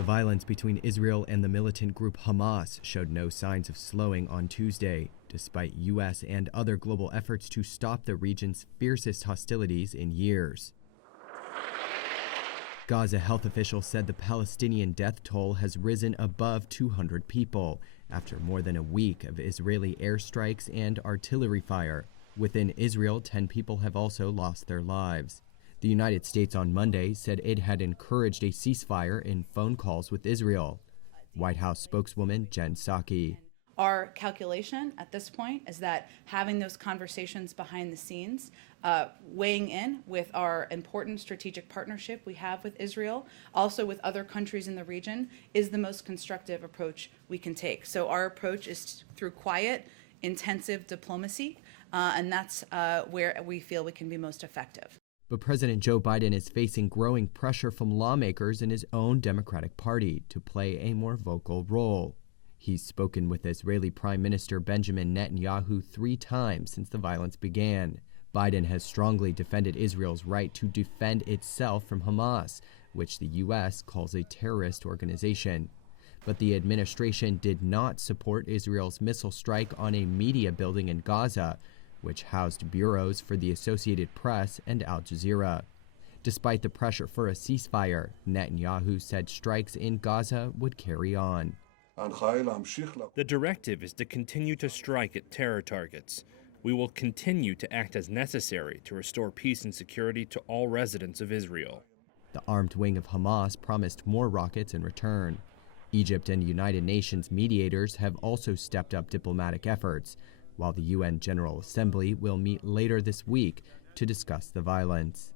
The violence between Israel and the militant group Hamas showed no signs of slowing on Tuesday, despite U.S. and other global efforts to stop the region's fiercest hostilities in years. Gaza health officials said the Palestinian death toll has risen above 200 people after more than a week of Israeli airstrikes and artillery fire. Within Israel, 10 people have also lost their lives. The United States on Monday said it had encouraged a ceasefire in phone calls with Israel. White House spokeswoman Jen Psaki. Our calculation at this point is that having those conversations behind the scenes, weighing in with our important strategic partnership we have with Israel, also with other countries in the region, is the most constructive approach we can take. So our approach is through quiet, intensive diplomacy, and that's where we feel we can be most effective. But President Joe Biden is facing growing pressure from lawmakers in his own Democratic Party to play a more vocal role. He's spoken with Israeli Prime Minister Benjamin Netanyahu 3 times since the violence began. Biden has strongly defended Israel's right to defend itself from Hamas, which the U.S. calls a terrorist organization. But the administration did not support Israel's missile strike on a media building in Gaza, which housed bureaus for the Associated Press and Al Jazeera. Despite the pressure for a ceasefire, Netanyahu said strikes in Gaza would carry on. The directive is to continue to strike at terror targets. We will continue to act as necessary to restore peace and security to all residents of Israel. The armed wing of Hamas promised more rockets in return. Egypt and United Nations mediators have also stepped up diplomatic efforts, while the UN General Assembly will meet later this week to discuss the violence.